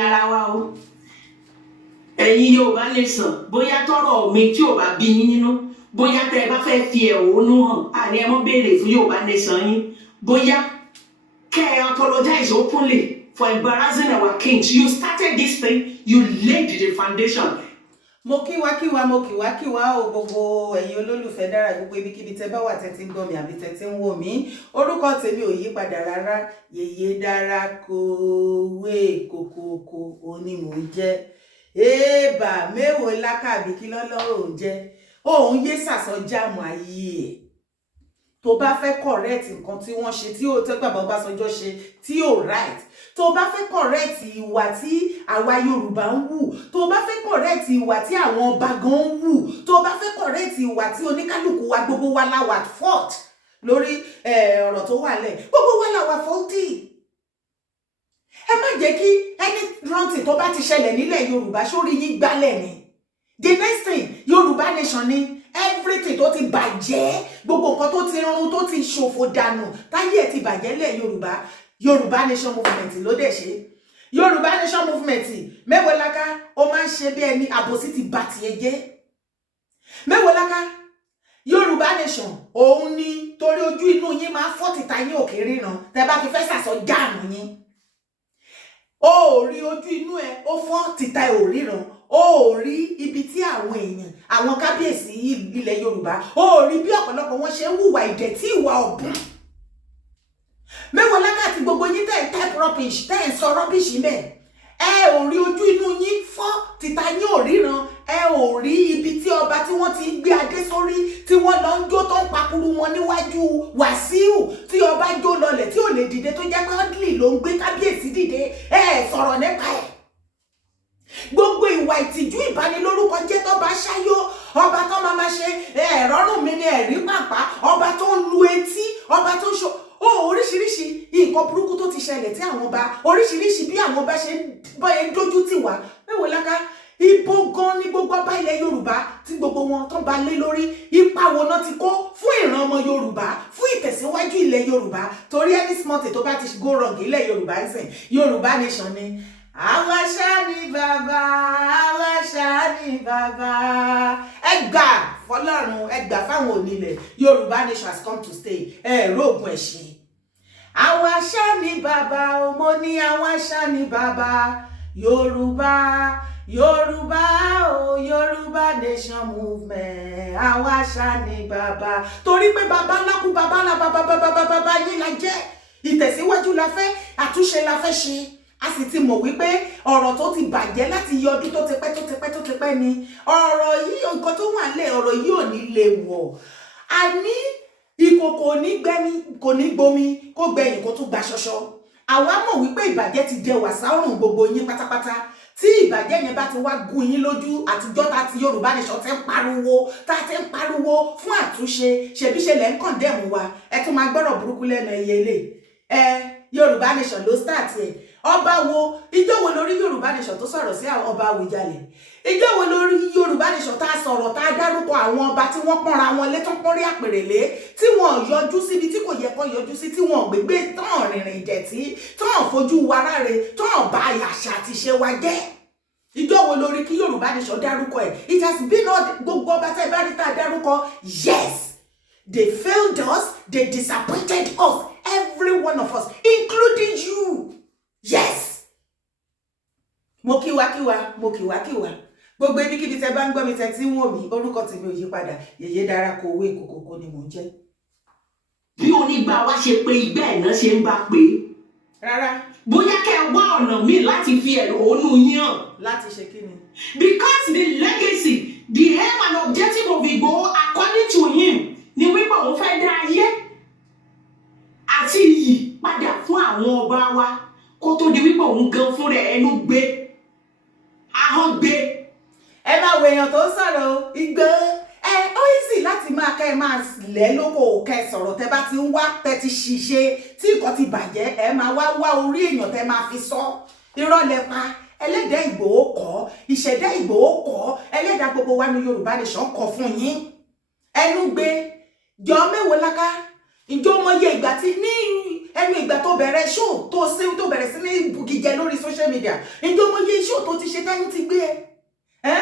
ara wa o ẹ̀yin Yorùbá nation bóyá tọ́rọ̀ mi tí ò bá bí yín nínú bóyá tẹ́ ẹ bá fẹ́ fi ẹ̀hónú hàn àní ẹ mọ́ béèrè fún Yorùbá nation yín bóyá kẹ́ ẹ apologize openly for embarrassing our kings. You started this thing, you laid the foundation. Mo kíwá o gbogbo ẹ̀yin olólùfẹ́ dára gbogbo ibikíbi tẹ́ bá wà tẹ́ ti ń gbọ́ mi àbí tẹ́ ti ń wò mí. Orúkọ tèmi ò yí padà rárá. Yèyé dára kòwé kòkòkò òní mò ń jẹ́. Ébà Mewolaka àbí kí lọ́lọ́rọ̀ ń jẹ́. Òun yé sàsọ jáàmù ayé ẹ̀. Tó bá fẹ́ correct nǹkan tí wọ́n ṣe tí ó tẹ́ bàbá Ọbásanjọ́ ṣe tí ó right. Tó bá fẹ́ correct ìwà tí àwa Yorùbá ń wù, tó bá fẹ́ correct ìwà tí àwọn ọba gan ń wù, tó bá fẹ́ correct ìwà tí oníkálùkù wa gbogbo wa la wà fault lórí ọ̀rọ̀ tó wà lẹ̀, gbogbo wa la wà faulty. Ẹ má jẹ́ kí any wrong thing tó bá ti ṣẹlẹ̀ nílẹ̀ Yorùbá sórí yín gbálẹ̀ ni. The next thing Yorùbá nation ni everything tó ti bàjẹ́, gbogbo nǹkan tó ti run tó ti ṣòfò dànù táyé ẹ̀ ti bàjẹ́ lẹ̀ Yorùbá nation movement ló dẹ̀ ṣe. Yorùbá nation movement Mewolaka ó máa ń ṣe bí ẹni àbòsí ti bà tiẹ̀ jẹ́. Mewolaka Yorùbá nation òun ni torí ojú inú yín máa fọ́ tìta yín òkè ríran tẹ́ bá ti fẹ́ sàsọ jáàmù yín. Ó rí ojú inú ẹ ó fọ́ tìta ẹ ò ríran. Ó rí ibi tí àwọn èèyàn àwọn kábíyèsí ilẹ̀ Yorùbá ó rí bí ọ̀pọ̀lọpọ̀ wọn ṣe ń hùwà ìdẹ̀tí ìwà ọ̀bùn. Mewolaka àti gbogbo yín tẹ́ type rubbish tẹ́ sọ rubbish mẹ́. Ẹ ò rí ojú inú yín fọ́ tìta yín ò ríran. Ẹ ò rí ibi tí ọba tí wọ́n ti gbé adé sórí tí wọ́n lọ ń jó tó ń pakuru wọn níwájú Wàsíù tí ọba jó lọlẹ̀ tí ò lè dìde tó jẹ́ pé ọ́dìlì ló ń gbé kábíyèsí dìde. Ẹ sọ̀rọ̀ nípa ẹ̀. Gbogbo ìwà ìtìjú ìbanilórúkọ jẹ́ tó bá ṣáyó ọba tó máa ṣe ẹ̀rọ̀rùn mi ni ẹ̀rí pàpà ọba tó ń lu etí ọba tó ń ṣo oríṣiríṣi nǹkan burúkú tó ti ṣẹlẹ̀ tí àwọn ọba oríṣiríṣi bí àwọn ọba ṣe ń dójú tì wá. Mewolaka ibo gan ni gbogbo ọba ilẹ̀ Yorùbá tí gbogbo wọn tó bá lé lórí ipa wo náà ti kó fún ìran ọmọ Yorùbá fún ìtẹ̀síwájú ilẹ̀ Yorùbá torí any small thing tó bá ti go wrong ilẹ̀ Yorùbá ń sìn Yorùbá nation ni. Àwa ṣá ni bàbá, àwa ṣá ni bàbá. Ẹ gbà fọ́lọ́run, ẹ gbà fáwọn onílẹ̀. Yorùbá nation has come to stay. Rógun ẹ̀ṣin. Àwa ṣá ni bàbá, mo ní àwa ṣá ni bàbá. Yorùbá o, Yorùbá nation movement. Àwa ṣá ni bàbá. Torí pé bàbá ńlá kú bàbá ńlá bàbá yín la jẹ́. Ìtẹ̀síwájú la fẹ́, àtúnṣe la fẹ́ ṣe. A sì ti mọ̀ wípé ọ̀rọ̀ tó ti bàjẹ́ láti yọ ọdún tó ti pẹ́ ni ọ̀rọ̀ yìí nǹkan tó wà lẹ̀ ọ̀rọ̀ yìí ò ní lè wọ̀. A ní ìkòkò kò ní gbomi kó gbẹ̀yìn kó tún gba ṣọṣọ. Àwa mọ̀ wípé ìbàjẹ́ ti jẹ wàsá ọ̀run gbogbo yín pátápátá. Tí ìbàjẹ́ yẹn bá ti wá gún yín lójú àtijọ́ tá ti Yorùbá nation ti ń pariwo fún àtúnṣe ṣebíṣe lẹ́ ń kọ̀ndẹ̀mù wa ẹ tún máa gbọ́rọ̀ burúkú lẹ́nu ẹyẹ ilé. Yorùbá nation ló start ẹ̀. Ọba wo ìjọ wo lórí Yorùbá nation tó sọ̀rọ̀ sí àwọn ọba Àwùjalẹ̀? Ìjọ wo lórí Yorùbá nation tá sọ̀rọ̀ tá dárúkọ àwọn ọba tí wọ́n pọ́nra wọn lé tó pọ́nrí àpèrèlé tí wọ́n yọjú síbi tí kò yẹ kó yọjú sí tí wọ́n gbégbé tán rìnrìn ìdẹ̀tí tán fojú wa ráre tán bá àṣà àti ṣe wa jẹ́. Ìjọ wo lórí kí Yorùbá nation dárúkọ ẹ̀? It has been all gbogbo ọba tẹ́ bá rí tá dárúkọ. Yes, they failed us, they disappointed us, every one of us, including you. Yes. Mo kíwá. Gbogbo ibikíbi tẹ́ bá ń gbọ́ mi tẹ́ tí ń wò mí, orúkọ tèmi ò yí padà. Yèyé dára kòwé kòkòkò ni mò ń jẹ́. Bí onígbà wa ṣe pé igbá ẹ̀ náà ṣe ń bá pé. Rárá. Bóyá kẹ́ wá ọ̀nà míì láti fi ẹ̀hónú yín hàn. Láti ṣe kí ni? Because the legacy, the aim and objective of Igboho according to him ni wípé òun fẹ́ dá ayé àti iyì padà fún àwọn ọba wa. Kó tó di wípé òun gan fún rẹ̀ ẹnu gbé ahọ́n gbé. Ẹ máa wo èèyàn tó ń sọ̀rọ̀ igbó ó easy láti máa kẹ́ ẹ máa lẹ́ lóko kẹ́ sọ̀rọ̀ tẹ́ bá ti ń wá tẹ́ ti ṣiṣẹ́ tí nǹkan ti bàjẹ́ ẹ máa wá orí èèyàn tẹ́ máa fi sọ irọ́ lẹ pa. Ẹlẹ́dàá Ìgbòho kọ́ ìṣẹ̀dá Ìgbòho kọ́ ẹlẹ́dàá gbogbo wa ní Yorùbá nation kọ́ fún yín ẹnu gbé. Jọ Mewolaka ìjọ mọye ìgbà tí ní ẹnu ìgbà tó bẹ̀rẹ̀ show tó bẹ̀rẹ̀ sí ní bugijẹ lórí social media ǹjẹ́ mo yẹ show tó ti ṣe tẹ́nu ti gbé ẹ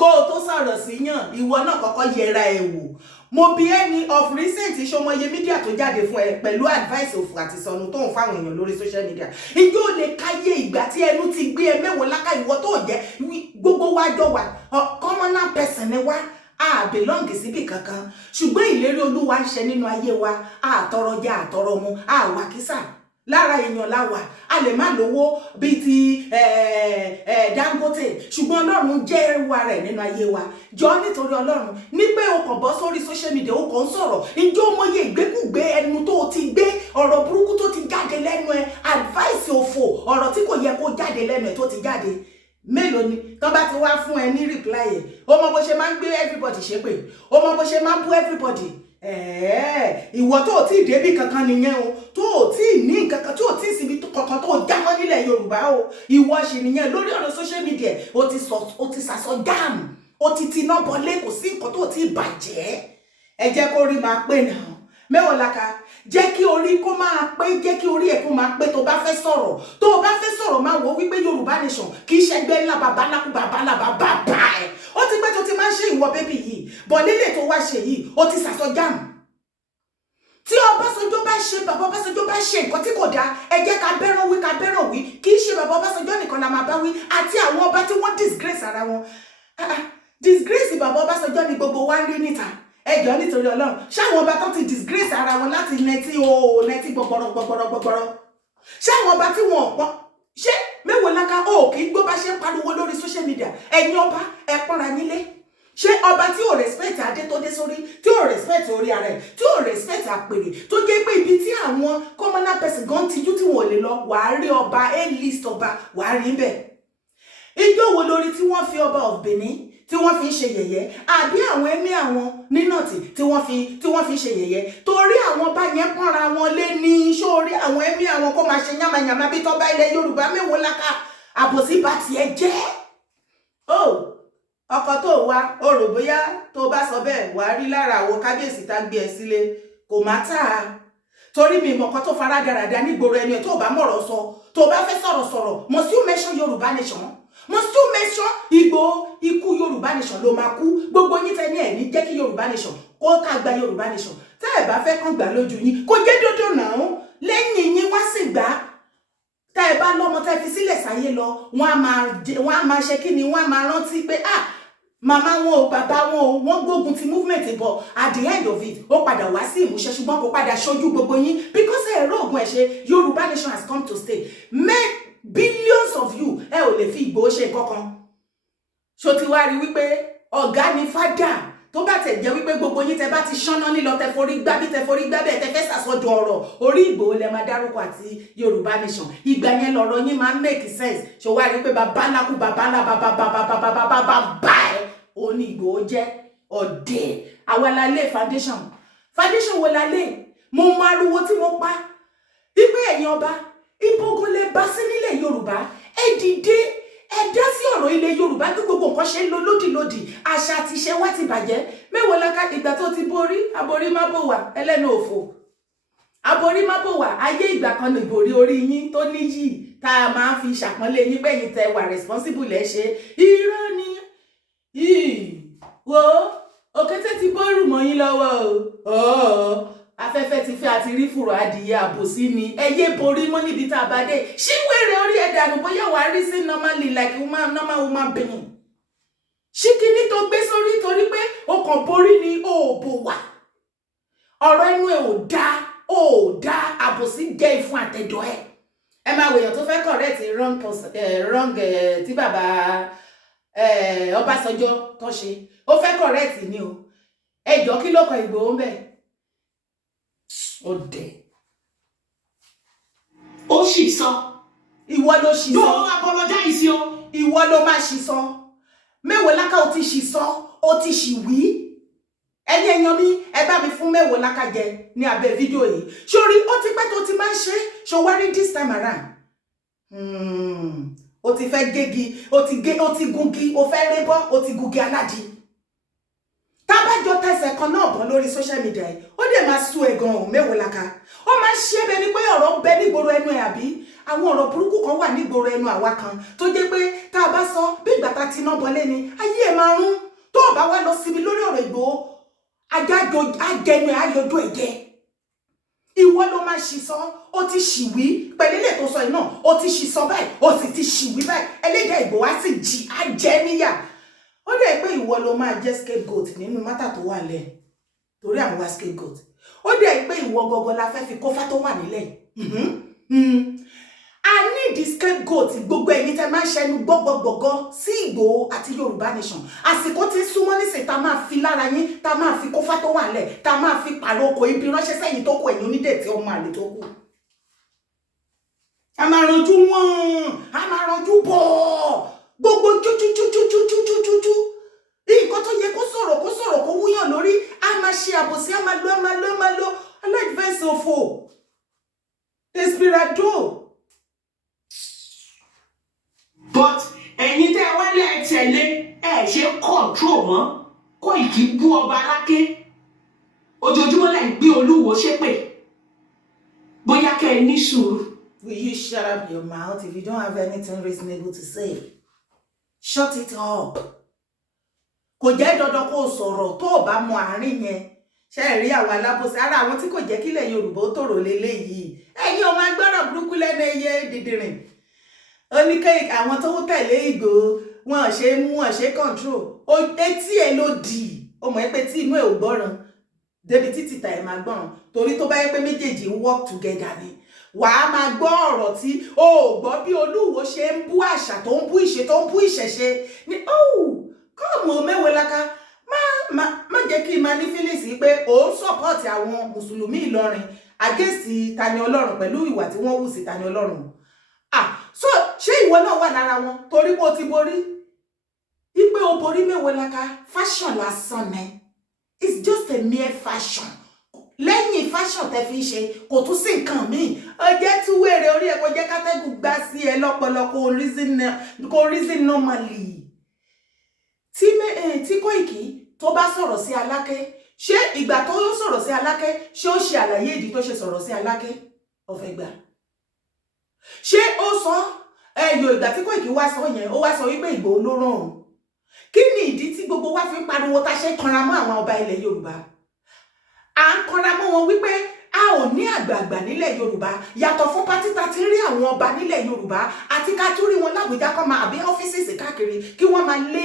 kó o tó sọ̀rọ̀ sí yàn ìwọ náà kọ́kọ́ yẹra ẹ̀ wò mo bí ẹni of recent ìṣọmọye mídíà tó jáde fún ẹ pẹ̀lú advice òfò àti sọnù tó ń fáwọn èèyàn lórí social media ǹjẹ́ o lè káyé ìgbà tí ẹnu ti gbé ẹ Mewolaka ìwọ tó jẹ́ gbogbo wa jọ wà commoner person ni wá a belong síbì kankan ṣùgbọ́n ìlérí Olúwa ń ṣe nínú ayé wa a tọrọ jẹ a tọrọ mu a wà kísà lára èèyàn láwà a lè má lówó bíi ti Dangote ṣùgbọ́n Ọlọ́run jẹ́ ẹwà rẹ̀ nínú ayé wa jọ nítorí Ọlọ́run ní pé o kàn bọ́ sórí social media o kàn ń sọ̀rọ̀ ǹjẹ́ o mọye ìgbékùgbé ẹnu tó o ti gbé ọ̀rọ̀ burúkú tó ti jáde lẹ́nu ẹ advice òfò ọ̀rọ̀ tí kò yẹ kó jáde lẹ́nu ẹ tó ti jáde mélòó ni tán bá ti wá fún ẹ ní reply ẹ o mọ bó ṣe máa ń gbé everybody ṣépè o mọ bó ṣe máa ń bú everybody ìwọ tó ò tí ì débì kankan nìyẹn o tó ò tí ì ní kankan tó ò tí ì síbi kankan tó ò jámọ́ nílẹ̀ Yorùbá o ìwọ ṣì nìyẹn lórí ọ̀rọ̀ social media o ti sàsọ jáàmù o ti tiná bọlé kò sí nǹkan tó ò tí ì bàjẹ́ ẹ jẹ́ kó rí máa pé náà Mewolaka jẹ́ kí orí kó máa pé jẹ́ kí orí ẹ̀ kó máa pé tó bá fẹ́ sọ̀rọ̀ máa wò wípé Yorùbá nation kì í ṣẹgbẹ́ ńlá babaláku babalaba bàbá ẹ̀ ó ti pẹ́ tó ti máa ń ṣe ìwọ bébì yìí bọ̀ nílé tó wá ṣe yìí ó ti sàsọ jáàmù tí Ọbásanjọ́ bá ṣe bàbá Ọbásanjọ́ bá ṣe nǹkan tí kò dáa ẹ jẹ́ ká bẹ́ràn wí kì í ṣe bàbá Ọbásanjọ́ nìkan la máa bá wí àti àwọn ọba tí wọ́n disgrace ara wọn disgrace bàbá Ọbásanjọ́ ni gbogbo wa ń rí níta ẹjọ́ nítorí Ọlọ́run ṣáwọn ọba tó ti disgrace ara wọn láti nẹtí gbọgbọrọ ṣáwọn ọba tí wọn pọn ṣé Mewolaka kì í gbọ́ bá ṣe ń pariwo lórí social media ẹ̀yin ọba ẹ pọ́nra nílé ṣé ọba tí ò respect adé tó dé sórí tí ò respect orí ara ẹ̀ tí ò respect àpèrè tó jẹ́ pé ibi tí àwọn commoner person gan tijú tí wọn ò lè lọ wàá rí ọba A-list ọba wàá rí bẹ́ẹ̀ ijó wo lórí tí wọ́n fi ọba of Benin tí wọ́n fi ń ṣe yẹ̀yẹ́ àbí àwọn ẹ̀mí àwọn nínàtì tí wọ́n fi ń ṣe yẹ̀yẹ́ torí àwọn bá yẹn pọ́nra wọn lé ní sórí àwọn ẹ̀mí àwọn kó máa ṣe yàmàyàmà bí tọ́ba ilẹ̀ Yorùbá Mewolaka àbòsí bá tiẹ̀ jẹ́ ọkọ tó wá o rò bóyá tó bá sọ bẹ́ẹ̀ wà á rí lára àwọn kábíyèsí tá gbé ẹ sílé kò má tà á torí mi mọ̀kọ́ tó fara dáradára nígboro ẹni ẹ̀ tó bá mọ̀rọ̀ sọ tó bá fẹ́ sọ̀rọ̀ must you mention Yorùbá nation must you mention Igboho ikú Yorùbá nation ló máa kú gbogbo yín tẹ́ ní ẹ̀ ní jẹ́ kí Yorùbá nation kó ká gba Yorùbá nation tẹ́ ẹ̀ bá fẹ́ kàn gbà lójú yín kó jẹ́ dòdò náà lẹ́yìn yín wá sì gbà tẹ́ ẹ bá lọ́mọ tẹ́ fi sílẹ̀ sáyé lọ wọ́n á máa ṣe kí ni wọ́n á máa rántí pé màmá wọn o bàbá wọn o wọ́n gbógun ti movement bọ̀ at the end of it ó padà wá sí ìmúṣẹ ṣùgbọ́n kò padà ṣojú gbogbo yín because ẹ̀rọ ògùn ẹ̀ ṣe Yorùbá nation has come to stay billions of you ẹ ò lè fi Ìgbòho ṣe kankan ṣó ti wá rí wípé ọ̀gá ni fádà tó bá tẹ̀ jẹ́ wípé gbogbo yín tẹ bá ti ṣáná nílọ tẹ forí gbá bẹ́ẹ̀ tẹ fẹ́ sàsọdọ̀ ọ̀rọ̀ orí Ìgbòho lẹ máa dárúkọ àti Yorùbá nation ìgbà yẹn lọ̀rọ̀ yín máa ń make sense ṣó wá rí pé babaláku babá ẹ̀ ó ní Ìgbòho jẹ́ ọ̀dẹ̀ awalálẹ̀ foundation wo lálẹ́ mo mọ ariwo tí mo pa wípé ẹ̀yin ọba ìbógun lè bá sí nílẹ̀ Yorùbá ẹ dìde ẹ dá sí ọ̀rọ̀ ilẹ̀ Yorùbá kí gbogbo nǹkan ṣe ń lọ lódìlódì àṣà àti ìṣe wa ti bàjẹ́ Mewolaka ìgbà tó ti borí aborí má bò wá ẹlẹ́nu òfò aborí má bò wá ayé ìgbà kan ní ìbòrí orí yín tó níyì tá a máa fi ṣàpọ́nlé yín bẹ́yìn tẹ wà responsible ẹ ṣe irọ́ ni wo òkété ti bọ́ọ̀rù mọ́ yín lọ́wọ́ o afẹ́fẹ́ ti fẹ́ àti rí fùrọ̀ adìyẹ àbòsí ni ẹyẹ borí mọ́ níbi tá a bá dé ṣíwèrè orí ẹ̀dànù bóyá wàá rí sí normally like normal woman being ṣíkíní tó gbé sórí torí pé o kàn borí ni o bò wá ọ̀rọ̀ ẹnu ẹ̀ ò dá àbòsí jẹ́ ìfún àtẹ̀dọ̀ ẹ máa wèèyàn tó fẹ́ correct wrong tí bàbá Ọbásanjọ́ tó ṣe ó fẹ́ correct ni o ẹjọ́ kí ló kọ Ìgbòho ń bẹ̀ ọdẹ ó sì sọ ìwọ ló sì sọ don't apologize o ìwọ ló máa sì sọ Mewolaka ó ti sì sọ ó ti sì wí ẹ̀yin èèyàn mi ẹ bá mi fún Mewolaka jẹ ní abẹ́ fídíò yìí sórí ó ti pẹ́ tó ti máa ń ṣe ṣòwárí this time around ó ti fẹ́ gégi ó ti gungi ó fẹ́ rébọ́ ó ti gungi aládìí tá abájọ tẹsẹ̀ kan náà bọ́ lórí social media yìí ó dẹ̀ máa sú ẹ̀ gan-an Mewolaka ó máa ṣe bẹ́ẹ̀ ni pé ọ̀rọ̀ bẹ nígboro ẹnu ẹ̀ àbí àwọn ọ̀rọ̀ burúkú kan wà nígboro ẹnu àwa kan tó jẹ́ pé tá a bá sọ bí ìgbà tá ti ná bọlé ni ayé ẹ̀ máa rún tó o bá wá lọ síbi lórí ọ̀rọ̀ Ìgbòho ajẹnu ẹ̀ ayọ̀dọ̀ ẹ̀jẹ̀ ìwọ ló máa ṣì sọ ó ti ṣì wí pẹ̀lú ilé tó sọ yìí náà ó ti ṣì sọ báyìí ó sì ti ṣì wí báyìí ẹlẹ́dàá Ìgbòho á sì jí á jẹ́ níyà ó dẹ̀ pé ìwọ ló máa jẹ́ scapegoat nínú mátà tó wà lẹ̀ torí àwọn wá scapegoat ó dẹ̀ pé ìwọ gọgọ la fẹ́ fi kófá tó wà nílẹ̀ a ní di scapegoat gbogbo ẹ̀yin tẹ́ máa ń ṣẹnu gbọ́gbọ́gbọ́gọ́ sí Ìgbòho àti Yorùbá nation àsìkò tí súnmọ́ nísìnyí tá máa fi lára yín tá máa fi kófá tó wà lẹ̀ tá máa fi pàrokò ibi ránṣẹ́ sẹ́yìn tó kù ẹ̀yin onídẹ̀tí ọmọ àlè tó kù a máa ranjú wọn a máa ranjú bọ̀ gbogbo jújújújújújújújú nǹkan tó yẹ kó sọ̀rọ̀ kó wúyàn lórí a máa ṣe àbòsí a máa lọ aláìfẹ́sì òfò desperado. But ẹ̀yin tẹ́ wá lé tẹ̀lé ẹ̀ ṣe control mọ́ Koiki bú ọba Aláké ojoojúmọ́ lẹ́ ń gbé Olúwo ṣépè bóyá kẹ́ ẹ ní sùúrù. Will you shut up your mouth if you don't have anything reasonable to say? Shut it up. Kò jẹ́ dandan kó sọ̀rọ̀ tó o bá mọ àárín yẹn ṣe rí àwọn alábòsí ara àwọn tí kò jẹ́ kílẹ̀ Yorùbá ó tòrò lélẹ́yìí ẹ̀yin ọmọ agbára burúkú lẹ́nu ẹyẹ dìdìrìn oníkẹ́ àwọn tó ń tẹ̀lé Ìgbòho wọn ṣe mú wọn ṣe control etí ẹ ló dì ó mọ̀ pé tí inú ẹ ò gbọ́ràn débi títí ta ẹ máa gbọ́ràn torí tó bá yẹ pé méjèèjì ń work together ni wàá máa gbọ́ ọ̀rọ̀ tí o ò gbọ́ bí Olúwo ṣe ń bú àṣà tó ń bú ìṣe tó ń bú ìṣẹ̀ṣe ni kọ́ọ̀mù Mewolaka má jẹ́ kí n máa ní feelings pé ó ń support àwọn mùsùlùmí Ìlọrin against Tani Ọlọ́run pẹ̀lú ìwà tí wọ́n hù sí Tani Ọlọ́run so ṣé ìwọ náà wà lára wọn torí pé o ti borí ipe o borí Mewolaka fashion lásán ni it's just a mere fashion lẹ́yìn fashion tẹ́ fi ṣe kò tún sí nǹkan míì ó jẹ́ tú wèrè orí ẹ̀ kó jẹ́ kátẹ́gùn gbá sí ẹ lọ́pọlọ kó reason normally tí Koiki tó bá sọ̀rọ̀ sí Aláké ṣé ìgbà tó sọ̀rọ̀ sí Aláké ṣé ó ṣe àlàyé ìdí tó ṣe sọ̀rọ̀ sí Aláké ọ̀fẹ́ gbà ṣé ó sọ ẹyọ ìgbà tí Koiki wá sọ yẹn ó wá sọ wípé Ìgbòho ló rán òun kí ni ìdí tí gbogbo wa fi ń pariwo tá ṣe kanra mọ́ àwọn ọba ilẹ̀ Yorùbá à ń kanra mọ́ wọn wípé a ò ní àgbààgbà nílẹ̀ Yorùbá yàtọ̀ fún pátítà tí rí àwọn ọba nílẹ̀ Yorùbá àti ká tún rí wọn lábùjá kọ́ máa àbí ọ́fíìsì káàkiri kí wọ́n máa lé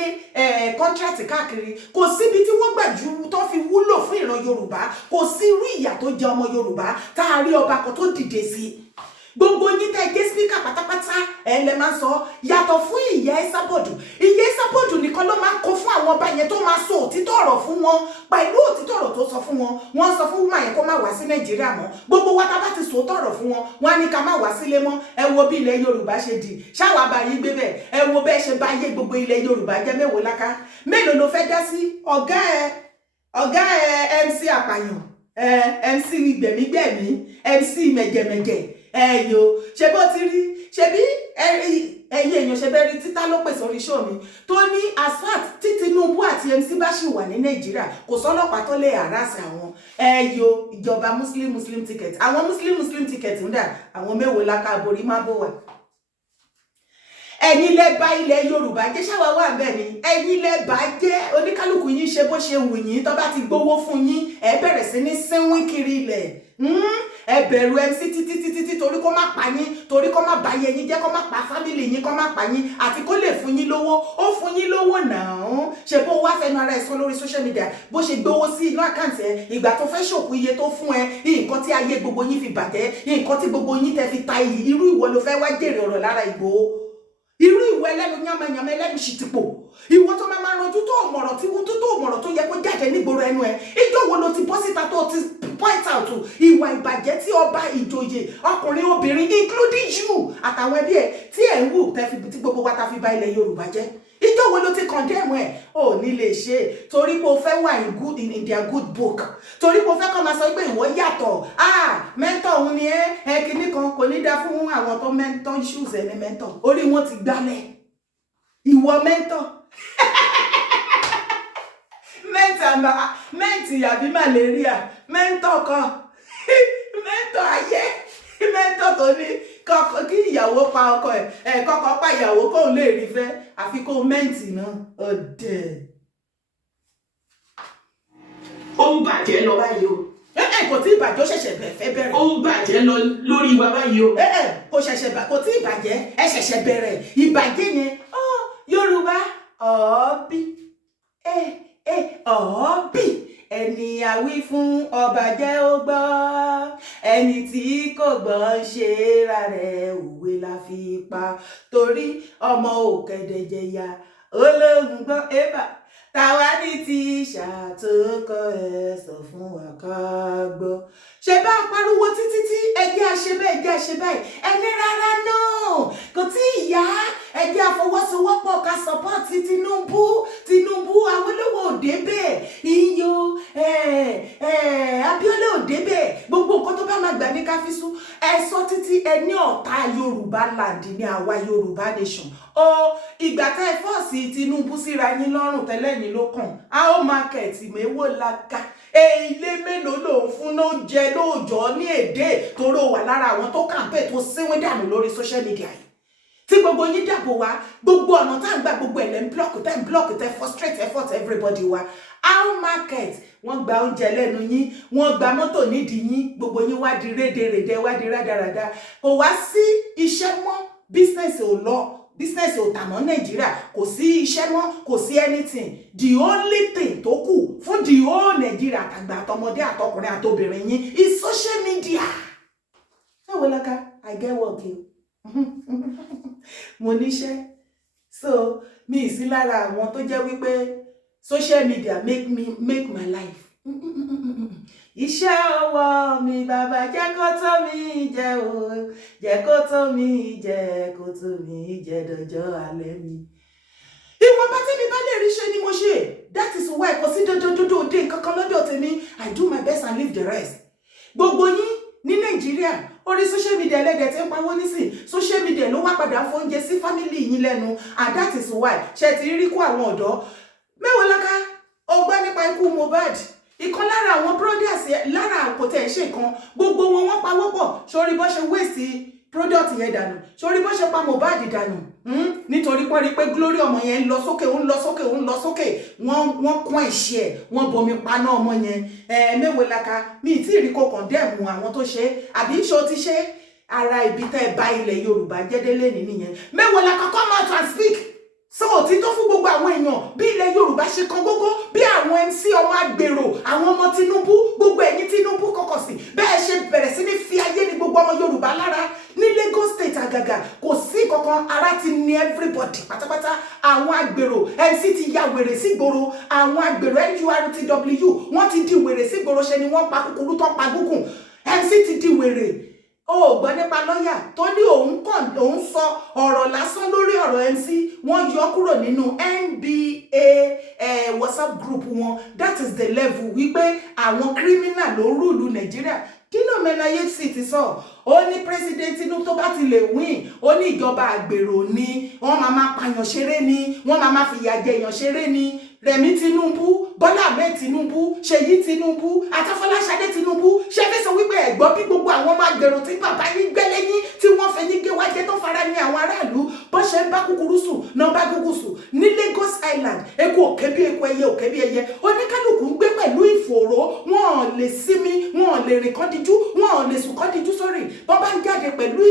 kọ́ńtrátì káàkiri kò síbi tí wọ́n gbà ju tó fi wúlò fún ìran Yorùbá kò sí irú ìyà tó jẹ ọmọ Yorùbá tá a rí ọba kan tó dìde sí gbogbo yín tẹ́ gé spíkà pátápátá ẹ lè máa sọ yàtọ̀ fún ìyá Ẹsábọ̀dù nìkan ló máa ń kó fún àwọn ọba yẹn tó máa sọ òtítọ́ ọ̀rọ̀ fún wọn pẹ̀lú òtítọ́ ọ̀rọ̀ tó sọ fún wọn wọ́n sọ fún wúmà yẹn kó má wá sí Nàìjíríà mọ́ gbogbo wa tá bá ti sọ òtítọ́ ọ̀rọ̀ fún wọn wọ́n á ní ká má wá sílé mọ́ ẹ wo bí ilẹ̀ Yorùbá ṣe dì ṣáwa bá yín gbé bẹ́ẹ̀ ẹ wo bẹ́ẹ̀ ṣe bá yé gbogbo ilẹ̀ Yorùbá jẹ́ Mewolaka mélòó ló fẹ́ dá sí ọ̀gá ẹ MC àpàyàn MC gbẹ̀mígbẹ̀mí MC mẹ̀jẹ̀mẹ̀jẹ̀ ẹyọ ṣe bó ti rí ṣe bí ẹyẹ èèyàn ṣe bẹ́ẹ̀ rí títà ló pèsè orí show mi tó ní asfalt tí Tinubu àti MC bá ṣì wà ní Nàìjíríà kò sọ́lọ́pàá tó lè harass àwọn ẹyọ ìjọba muslim ticket àwọn muslim ticket ń dà àwọn Mewolaka aborí má bò wà ẹ̀yin lẹ bà ilẹ̀ Yorùbá jẹ́ ṣáwa wà ńbẹ̀ ni ẹ̀yin lẹ bà jẹ́ oníkálùkù yín ṣe bó ṣe wù yín tó bá ti gbowó fún yín ẹ bẹ̀rẹ̀ sí ní sínwín kiri ilẹ̀ ẹ bẹ̀rù MC títí torí kó má pa yín torí kó má bà yẹ yín jẹ́ kó má pa fámìlì yín kó má pa yín àti kó lè fún yín lówó ó fún yín lówó náà ṣe bó wá fẹnu ara ẹ sọ lórí social media bó ṣe gbowó sí inú àkáǹtì ẹ ìgbà tó fẹ́ ṣòkú iye tó fún ẹ nǹkan tí ayé gbogbo yín fi bàjẹ́ nǹkan tí gbogbo yín tẹ́ fi ta iyì irú ìwọ ló fẹ́ wá jèrè ọ̀rọ̀ lára Ìgbòho irú ìwọ ẹlẹ́nu yánmayànmá ẹlẹ́nu ṣìtìpò ìwọ tó máa ranjú tó mọ̀rọ̀ tí wọ́n tó mọ̀rọ̀ tó yẹ kó jáde nígboro ẹnu ẹ ìjọ wo ló ti bọ́ síta tó ti point out ìwà ìbàjẹ́ tí ọba ìjòyè ọkùnrin obìnrin including you àtàwọn ẹbí ẹ tí ẹ ń wù tí gbogbo wa ta fi bà ilẹ̀ Yorùbá jẹ́ ìjọ wo ló ti condemn ẹ ò ní lè ṣe torí pé o fẹ́ wà in their good book torí pé o fẹ́ kọ́ máa sọ pé ìwọ yàtọ̀ mẹ́ńtọ̀ òun ni ẹ kinní kan kò ní dá fún àwọn tó mẹ́ńtọ̀ issues ẹ ní mẹ́ńtọ̀ orí wọn ti gbálẹ̀ ìwọ mẹ́ńtọ̀ mẹ́ǹtì àbí malaria mẹ́ǹtọ̀ kan mẹ́ǹtọ̀ ayé mẹ́ǹtọ̀ tó ní kí ìyàwó pa ọkọ ẹ̀ kọ́kọ́ pa ìyàwó kóun lè rí fẹ́ àfi kó mẹ́ǹtì náà ọ̀dẹ̀. ó ń bàjẹ́ lọ báyìí o. Kò tí ì bàjẹ́ ó ṣẹ̀ṣẹ̀ fẹ́ bẹ̀rẹ̀. ó ń bàjẹ́ lọ lórí wa báyìí o. Kò tí ì bàjẹ́ ẹ ṣẹ̀ṣẹ̀ bẹ̀rẹ̀ ìbàjẹ́ yẹn. Yorùbá ọ̀ọ́bí ọ̀ọ́bí ẹni àwí fún ọba jẹ́ ó gbọ́ ẹni tí kò gbọ́ ń ṣe ra rẹ̀ òwe la fi pa torí ọmọ òkèdèjẹyà olóhùn gbọ́ ẹ̀bà táwa ní ti ṣàtòkọ ẹ sọ fún wa ká gbọ́. Ṣé bá pariwo títí tí ẹjẹ́ àṣebẹ́ ẹjẹ́ àṣebẹ́ ẹni rárá náà kò tí ì yá ẹjẹ́ àfọwọ́sowọ́pọ̀ ká sọpọ́ọ̀tì Tinubu Awólọ́wọ̀ òde bẹ́ẹ̀ iyọ̀ Abíọ́lá òde bẹ́ẹ̀ gbogbo nǹkan tó bá máa gbà ní káfíṣú ẹ sọ títí ẹni ọ̀tá Yorubaland ní àwa Yorùbá nation. Ìgbà tẹ́ ẹ fọ́ọ̀sì Tinubu síra yín lọ́rùn tẹ́lẹ̀ ní ló kàn á ó market Mewolaka ilé mélòó lòun fún ló jẹ lóòjọ́ ní èdè toró wà lára àwọn tó kàǹpé tó síwín dànù lórí social media yìí tí gbogbo yín dàbò wá gbogbo ọ̀nà tá à ń gbà gbogbo ẹ̀lẹ́ ń block tẹ́ frustrate effort everybody wa how market wọ́n gba oúnjẹ lẹ́nu yín wọ́n gba mọ́tò nídìí yín gbogbo yín wá di rédèrèdè wá di rádaràda kò wá sí iṣẹ́ mọ́ business ò lọ business ò tà mọ́ Nàìjíríà kò sí iṣẹ́ mọ́ kò sí anything the only thing tó kù fún the whole Nàìjíríà àtàgbà àtọmọdé àtọkùnrin àtobìnrin yín is social media. Mewolaka I get work you mo níṣẹ́ so mi sí lára àwọn tó jẹ́ wípé social media make my life. Iṣẹ́ ọwọ́ mi bàbá jẹ́ kó tó mi jẹ o jẹ́ kó tó mi jẹ kó tó mi jẹ dọjọ́ alẹ́ mi. Ìwọ̀nba tí mi bá lè rí ṣe ni mo ṣe that is why kò sí dodododo òde kankan lọ́dọ̀ tèmi I do my best and leave the rest. Gbogbo yín ní Nàìjíríà orí social media ẹlẹ́dẹ̀ tí ń pawó nísìn social media ló wá padà fóúnjẹ sí family yín lẹ́nu and that is why ṣe ti rí kó àwọn ọ̀dọ́. Mewolaka ọgbọ́n nípa ikú Mohbad ìkan lára àwọn brothers lára àpòtẹ́ ṣe kan gbogbo wọn pawọ́pọ̀ sórí bó ṣe waste product yẹn dànù sórí bó ṣe pa Mohbad dànù nítorí pé rí pé glory ọmọ yẹn ń lọ sókè wọ́n kún ẹ̀ṣẹ̀ ẹ̀ wọ́n bomi paná ọmọ yẹn Mewolaka mi ì tí ì rí kó condemn àwọn tó ṣe àbí ṣó ti ṣe ara ibi tẹ́ ẹ bá ilẹ̀ Yorùbá jẹ́dẹ́lẹ́ nìyẹn. Mewolaka come out and speak so òtítọ́ fún gbogbo àwọn èèyàn bí ilẹ̀ Yorùbá ṣe kan gógó bí àwọn MC ọmọ agbèrò àwọn ọmọ Tinubu gbogbo ẹ̀yin Tinubu kọ̀kọ̀ sí bẹ́ẹ̀ ṣe bẹ̀rẹ̀ sí ní fi ayé ní gbogbo ọmọ Yorùbá lára ní Lagos State àgàgà kò sí kankan ara ti ní everybody pátápátá àwọn agbèrò MC ti ya wèrè sígboro àwọn agbèrò NURTW wọ́n ti di wèrè sígboro ṣe ni wọ́n pa kúkúrú tó pa gúngùn MC ti di wèrè. Gbọ́ nípa lọ́yà tó ní òun sọ ọ̀rọ̀ lásán lórí ọ̀rọ̀ MC wọ́n yọ kúrò nínú NBA WhatsApp group wọn that is the level wípé àwọn criminal ló rúùlù Nàìjíríà Dino Melaye sì ti sọ ó ní president Tinubu tó bá ti lè win ó ní ìjọba àgbèrò ni wọ́n máa pààyàn ṣeré ni wọ́n máa fìyà jẹ èèyàn ṣeré ni Rẹ̀mí Tinubu Bọ́lá Ahmed Tinubu Ṣèyí Tinubu Àtàfọláṣadé Tinubu ṣe fẹ́ sọ wípé ẹ̀gbọ́n bí gbogbo àwọn ọmọ agbèrò tí bàbá yín gbẹ́lẹ́ yín tí wọ́n fẹ́ yín gé wájẹ́ tó fara ní àwọn aráàlú bó ṣe ń bá kúkúrú sùn náà bá gúgú sùn ní Lagos Island eku òkè bí eku ẹyẹ òkè bí ẹyẹ oníkálukú ń gbé pẹ̀lú ìfòòró wọn ò lè sinmi wọn ò lè rìn kán díjú wọn ò lè sùn kán díjú sórí bọ́n bá ń jáde pẹ̀lú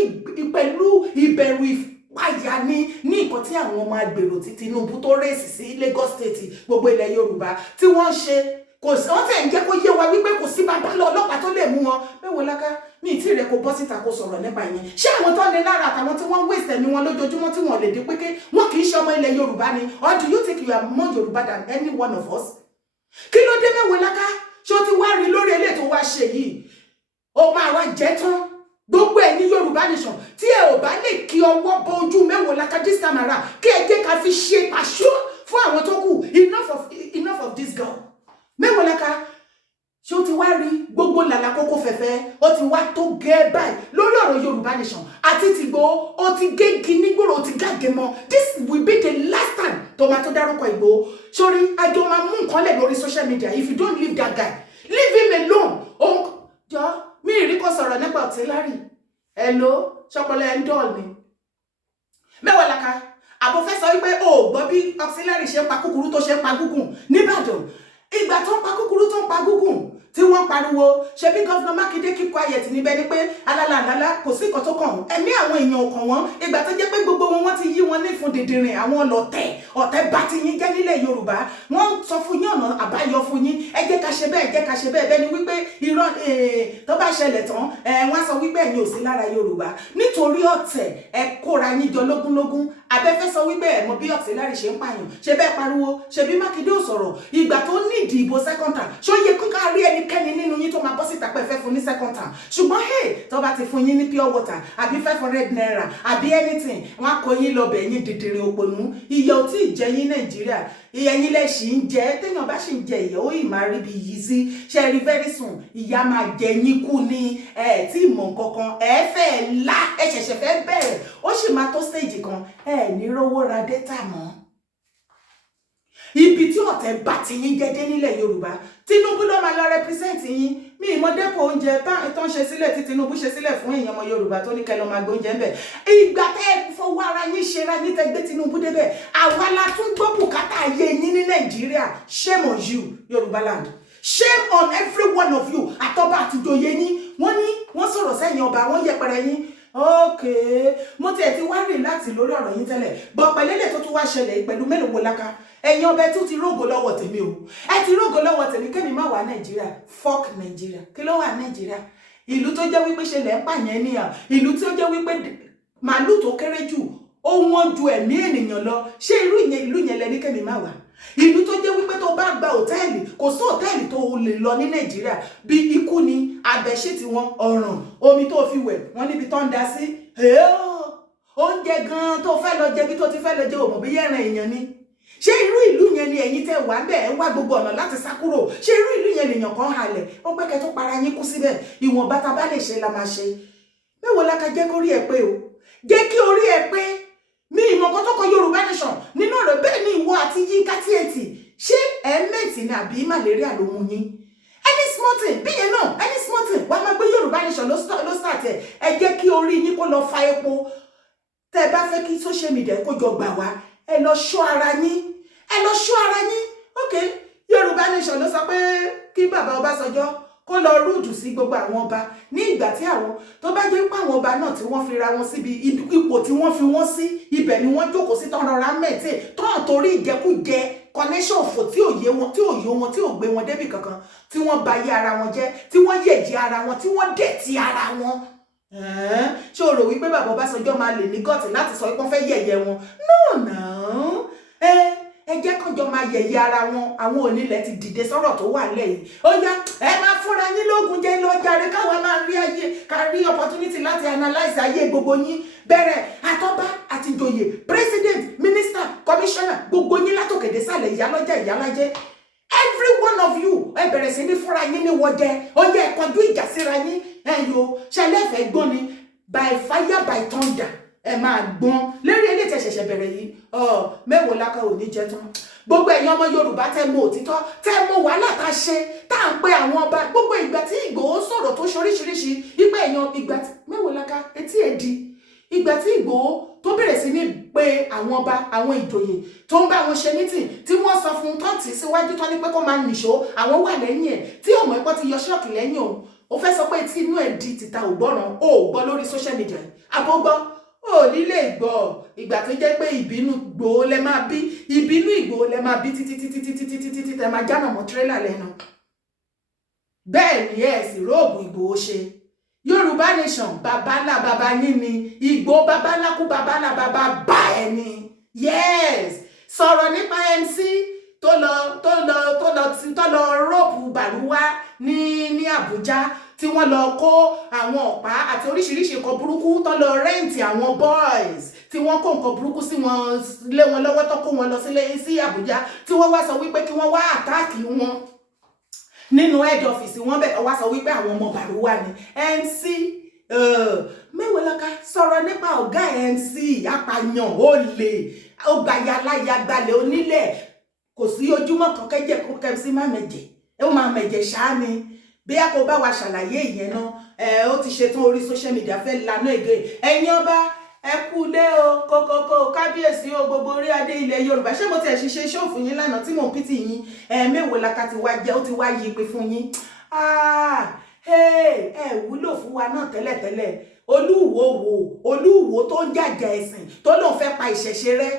ìbẹ̀rù wáyà ní nǹkan tí àwọn ọmọ agbèrò tí Tinubu tó rèsì sí Lagos State gbogbo ilẹ̀ Yorùbá tí wọ́n ṣe kò sí wọ́n tẹ̀ ń jẹ́ kó yé wa wípé kò sí bàbá lọ ọlọ́pàá tó lè mú wọn. Mewolaka mi ì tí ì rẹ kó bọ́ síta kó sọ̀rọ̀ nípa ìyẹn ṣé àwọn tó ń lé lára àtàwọn tí wọ́n wéṣẹ̀ ní wọn lójoojúmọ́ tí wọ́n lè dé pé wọ́n kì í ṣe ọmọ ilẹ̀ Yorùbá ni or do you think you are more Yorùbá than any one of us? Kí ló dé Mewolaka ṣé o ti wá rí lórí eléyìí tó wá ṣe yìí ó máa wá jẹ́ tán gbogbo ẹ̀ ní Yorùbá nation tí ẹ ò bá lè kí ọwọ́ bọ ojú Mewolaka this time around kí ẹ jẹ́ ká fi ṣe pàṣọ fún àwọn tó kù enough of this girl. Mewolaka ṣé o ti wá rí gbogbo làlà kókó fẹ̀fẹ́ ó ti wá tó gẹ́ báyìí lórí ọ̀rọ̀ Yorùbá nation àti tìgbò ó ti gégi nígboro ó ti gáge mọ́ this will be the last time tó máa tó dárúkọ Ìgbòho Sorry, I don't máa mú nǹkan lẹ̀ lórí social media. If you don't leave that guy, leave him alone. Oh, jọ mi rí kó sọ̀rọ̀ nípa auxiliary. Hello, ṣọpọlọ ń dọ̀l ni. Mewolaka, àbò fẹ́ sọ wípé o gbọ́ bí auxiliary ṣe ń pa kúkúrú tó ṣe ń pa gúngùn níbàdàn. Ìgbà tó ń pa kúkúrú tó ń pa gúngùn tí wọ́n pariwo ṣebí Governor Makinde keep quiet níbẹ̀ ni pé alálàlálá kò sí nǹkan tó kàn wọ́n. Ẹ̀mí àwọn èèyàn ò kàn wọ́n. Ìgbà tó jẹ́ pé gbogbo wọn ti yí wọn ní fún dìndìnrìn àwọn ọ̀tẹ̀ bá ti yín jẹ́ nílẹ̀ Yorùbá. Wọ́n sọ fún yín ọ̀nà àbáyọ fún yín. Ẹ jẹ́ ká ṣe bẹ́ẹ̀ bẹ́ẹ̀ ni wípé irọ́ tó bá ṣẹlẹ̀ tán wọ́n sọ wípé ẹ̀yin ò sí lára Yorùbá. Nítorí ọ̀tẹ̀ ẹ kóra yín jọ lógúnlógún. Abẹ́fẹ́ sọ wípé ẹ mọ̀ bí auxiliary ṣe ń pààyàn. Ṣe bẹ́ẹ̀ pariwo ṣebí Makinde ò sọ̀rọ̀. Ìgbà tó ní ìdìbò second time ṣó yẹ kó ká rí ẹnikẹ́ni nínú yín tó máa bọ́ síta pé fẹ́ fún ní second time. Ṣùgbọ́n tó bá ti fún yín ní pure water àbí 500 naira àbí anything wọ́n á kó yín lọ bẹ̀ yín dìdìrín òpònú. Ìyà ò tí ì jẹ yín Nàìjíríà. Ìyà yín lẹ̀ ṣì ń jẹ. Téèyàn bá ṣì ń jẹ ìyà ó ì máa rí bí yìí sí. Ṣé rí very soon ìyà máa jẹ yín kú ní tí ìmọ̀ kankan fẹ́ la ṣẹ̀ṣẹ̀ fẹ́ bẹ̀rẹ̀. Ó sì máa tó stage kan ní rówó ra data mọ́. Ibi tí ọ̀tẹ̀ bá ti yín jẹ́ dé nílẹ̀ Yorùbá Tinubu ló máa lọ represent yín. Mi ìmọ̀ dẹ́pọ̀ oúnjẹ tó ń ṣe sílẹ̀ tí Tinubu ṣe sílẹ̀ fún èèyàn ọmọ Yorùbá tó ní kẹ́ lọ máa gbé oúnjẹ ń bẹ̀. Ìgbà tẹ́ fọwọ́ ara yín ṣe ra yín tẹ́ gbé Tinubu débẹ̀. Àwa la tún gbọ́ bùkátà ayé yín ní Nàìjíríà. Shame on you Yorubaland. Shame on every one of you. Àtọ́ba àtijọ́yé yín wọ́n sọ̀rọ̀ sẹ́yìn ọba wọ́n yẹpẹrẹ yín. Okay, mo tiẹ̀ ti wá relax lórí ọ̀rọ̀ yín tẹ́lẹ̀. Bọ̀ pẹ̀lẹ́lẹ̀ tó tún wá ṣẹlẹ̀ pẹ̀lú Mewolaka. Ẹ̀yin ọbẹ̀ tó ti rógo lọ́wọ́ tèmi o. Ẹ ti rógo lọ́wọ́ tèmi kémi má wà Nàìjíríà. Fuck Nàìjíríà. Kí ló wà Nàìjíríà? Ìlú tó jẹ́ wípé ṣe lẹ̀ ń pààyàn ènìyàn. Ìlú tó jẹ́ wípé màálù tó kéré jù ó wọ́n ju ẹ̀mí ènìyàn lọ. Ṣé ìlú yẹn lẹ ní kémi má wà? Ìlú tó jẹ́ wípé tó bá gba hòtẹ́ẹ̀lì kò sí hòtẹ́ẹ̀lì tó lè lọ ní Nàìjíríà bí ikú ni abẹ́ṣẹ́tì wọn ọ̀ràn omi tó fi wẹ̀ wọ́n níbi tó ń da sí. Oúnjẹ gan tó fẹ́ lọ jẹ bí tó ti fẹ́ lọ jẹ òmò bí yẹ́ran èèyàn ni. Ṣé irú ìlú yẹn ni ẹ̀yin tẹ́ wà bẹ́ẹ̀ wá gbogbo ọ̀nà láti sá kúrò? Ṣé irú ìlú yẹn lèèyàn kan halẹ̀ ó pẹ́ kẹ́ tó para yín kú síbẹ̀? Ìwọ̀n bàtà bá lè ṣe la máa ṣe. Mewolaka jẹ́ kó rí ẹ pé o. Jẹ́ kí orí ẹ pé mi ìmọ̀ kan tó kọ Yorùbá nation nínú ọ̀rọ̀ bẹ́ẹ̀ ni ìwọ àti Yínká TNT ṣé ẹ̀ẹ́mẹ̀tì ni àbí malaria ló mú yín? Any small thing bí yẹn náà any small thing wàá máa gbé Yorùbá nation ló start ẹ jẹ́ kí orí yín kó lọ fa epo. Tẹ́ bá fẹ́ kí social media kó jọ gbà wá ẹ lọ ṣọ́ ara yín. Okay, Yorùbá nation ló sọ pé kí bàbá Ọbásanjọ́ kó lọ rúdù sí gbogbo àwọn ọba ní ìgbà tí àwọn tó bá jẹ́ pé àwọn ọba náà tí wọ́n fi ra wọn síbi ipò tí wọ́n fi wọ́n sí ibẹ̀ ni wọ́n jókòó sí tán rọra mẹ́tẹ̀ tán torí ìjẹkújẹ connection òfò tí ò yé wọn tí ò gbé wọn débì kankan tí wọ́n bà yé ara wọn jẹ́ tí wọ́n yẹ̀jẹ̀ ara wọn tí wọ́n dẹ̀tí ara wọn. Ṣé o rò wípé bàbá Ọbásanjọ́ máa lè ní gọ́ọ̀tì láti sọ pé wọ́n fẹ́ yẹ̀yẹ́ wọn? No. Ẹ jẹ́ kán jọ máa yẹ̀yẹ́ ara wọn. Àwọn onílẹ̀ ti dìde sọ̀rọ̀ tó wà lẹ́yìn. Ó yá ẹ máa fúnra yín lógun jẹ́ lọ jàre káwa máa rí ayé ká rí opportunity láti analyse ayé gbogbo yín. Bẹ̀rẹ̀ àtọ́ba àti ìjòyè president minister commissioner gbogbo yín látòkèdè sàlẹ̀ ìyálọ́jẹ́. Every one of you ẹ bẹ̀rẹ̀ sí ní fúnra yín ní wọ́jẹ́. Ó yẹ ẹ kọjú ìjà síra yín. Ṣẹlẹ́fẹ̀ẹ́ gbọ́n ni by fire by thunder. Ẹ máa gbọ́n lérí ilé tẹ́ ṣẹ̀ṣẹ̀ bẹ̀rẹ̀ yìí. Mewolaka ò ní jẹ tán. Gbogbo ẹ̀yin ọmọ Yorùbá tẹ́ mọ̀ òtítọ́ tẹ́ mọ̀ wàhálà tá ṣe tá à ń pe àwọn ọba gbogbo ìgbà tí Ìgbòho sọ̀rọ̀ tó ṣoríṣiríṣi ìgbà èèyàn ìgbà tí Mewolaka etí ẹ̀ di ìgbà tí Ìgbòho tó bẹ̀rẹ̀ sí ní pé àwọn ọba àwọn ìjòyè tó ń bá wọn ṣe mítìn tí wọ́n sọ fún tọ́ǹtì síwájú tán ní pé kó máa nìṣó àwọn wà lẹ́yìn ẹ̀ tí ọmọ ẹ̀pọ̀ ti yọ ṣọ́ọ̀kì lẹ́yìn òun ó fẹ́ sọ pé tí inú ẹ̀ di tìta ò gbọ́ràn ó gbọ́ lórí social media àbọ̀gbọ́ ó nílé ìgbọ́ ìgbà tó jẹ́ pé ìbínú Ìgbòho lẹ máa bí ìbínú Ìgbòho lẹ máa bí títí tẹ máa jámọ̀ mọ́ tírélà lẹ́nu. Bẹ́ẹ̀ ni ẹ̀ sì róògùn Ìgbòho ṣe. Yorùbá nation babalá baba yín ni Ìgbòho babalá kú babalá baba bá ẹ ni. Yes, sọ̀rọ̀ nípa MC tó lọ rọ́ọ̀pù Bàrúwá ní Àbújá tí wọ́n lọ kó àwọn ọ̀pá àti oríṣiríṣi nǹkan burúkú tó lọ rẹ́ǹtì àwọn boys tí wọ́n kó nǹkan burúkú sí wọn lé wọn lọ́wọ́ tó kó wọn lọ sí Àbújá tí wọ́n wá sọ wípé kí wọ́n wá àtáàkì wọn nínú head office wọn bẹ̀ wá sọ wípé àwọn ọmọ Bàrúwá ni MC Mewolaka sọ̀rọ̀ nípa ọ̀gá MC apàyàn olè ọgbàyàláyà gbalẹ̀ onílẹ̀ kò sí ojúmọ́ kan kẹ́jẹ̀ kó kẹ́ sí má mẹ̀jẹ̀ ó máa mẹ̀jẹ̀ ṣáá ni bí a kò bá wa ṣàlàyé ìyẹn náà ó ti ṣetán orí social media fẹ́ lanà èdè ẹ̀yin ọba ẹ kú lé o kókókó kábíyèsí o gbogbo orí adé ilẹ̀ Yorùbá ṣé mo tiẹ̀ ṣiṣẹ́ iṣẹ́ òfin yín lánàá tí mò ń pìtì yín Mewolaka ti wá jẹ́ ó ti wá yí pé fún yín ẹ wúlò fún wa náà tẹ́lẹ̀tẹ́lẹ̀ olúwo tó ń jàjà ẹ̀sìn tó lóun fẹ́ pa ìṣẹ̀ṣe rẹ́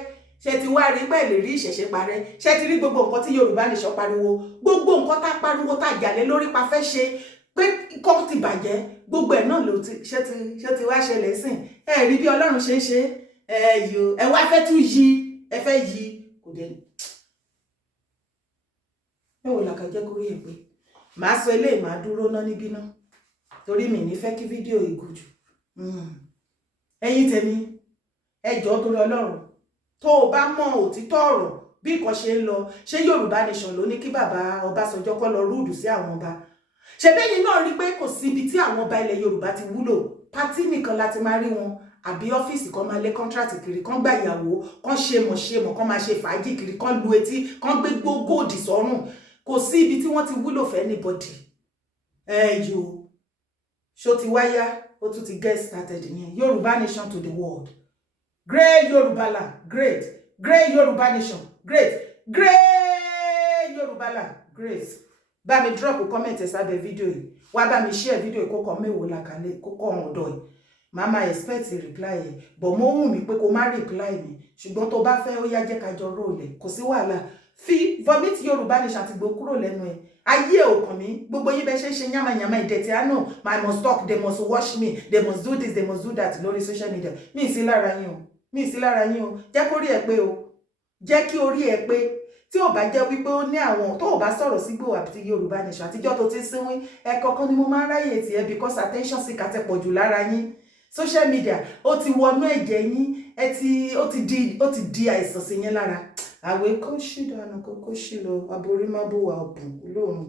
ṣe ti wá rí pẹ̀lú rí ìṣẹ̀ṣe parẹ́ ṣe ti rí gbogbo nǹkan tí Yorùbá nation pariwo gbogbo nǹkan tá pariwo tá jàlé lórí pa fẹ́ ṣe pé kọ́ ti bàjẹ́ gbogbo ẹ̀ náà ló ti ṣe ti wá ṣẹlẹ̀ sìn ẹ rí bí Ọlọ́run ṣe ń ṣe ẹ wá fẹ́ tún yí ẹ fẹ́ yí kò dé Mewolaka jẹ́ kó rí ẹ pé màá sọ eléyìí màá dúró ná níbí ná torí mi ní fẹ́ kí fídíò yìí gùn jù ẹ̀yin tèmi ẹ jọ̀ọ́ torí Ọlọ́run tó o bá mọ òtítọ́ ọ̀rọ̀ bí nǹkan ṣe ń lọ ṣé Yorùbá nation ló ní kí bàbá Ọbásanjọ́ kọ́ lọ rúùdù sí àwọn ọba ṣe bẹ́yìn náà rí pé kò sí ibi tí àwọn ọba ilẹ̀ Yorùbá ti wúlò pátí nìkan láti máa rí wọn àbí ọ́fíìsì kan máa lé kọ́ńtrátì kiri kan gba ìyàwó kan ṣe mọ̀ kan máa ṣe fàájì kiri kan lu etí kan gbé góòdì sọ́rùn kò sí ibi tí wọ́n ti wúlò fẹ́ anybody ṣó ti wáyá ó tún ti get started yẹn Yorùbá nation to the world great Yorubaland great Yoruba nation great Yorubaland great bá mi drop comment sábẹ́ fídíò yìí wá bá mi share fídíò yìí kó kọ Mewolaka lé kó kọ ọ̀hún ọ̀dọ̀ yìí màmá expect reply ẹ̀ bọ̀ mo wù mí pé kó má reply mi ṣùgbọ́n tó bá fẹ́ ó yá jẹ́ ká jọ rólẹ̀ kò sí wàhálà fi vomit Yorùbá nation àti gbó kúrò lẹ́nu ẹ̀ ayé òkàn mi gbogbo yín bẹ́ ṣe yánmayànmá ìdẹ̀tí àánú I must talk they must watch me they must do this they must do that lórí social media mi sí lára yín o jẹ́ kó rí ẹ pé o jẹ́ kí orí ẹ pé tí ò bá jẹ́ wípé ó ní àwọn tó ò bá sọ̀rọ̀ sí Igboho àti Yorùbá nation àtijọ́ tó ti sínwín ẹ̀kọ̀ọ̀kan ni mo máa ń ráyè tiẹ̀ because attention sí kàtẹ́ pọ̀ jù lára yín social media ó ti wọnú ẹ̀jẹ̀ yín ó ti di àìsàn sí yín lára àwẹ̀ kó ṣì dànù kó ṣì lọ aborí má bò wà ọ̀bùn lóòrùn.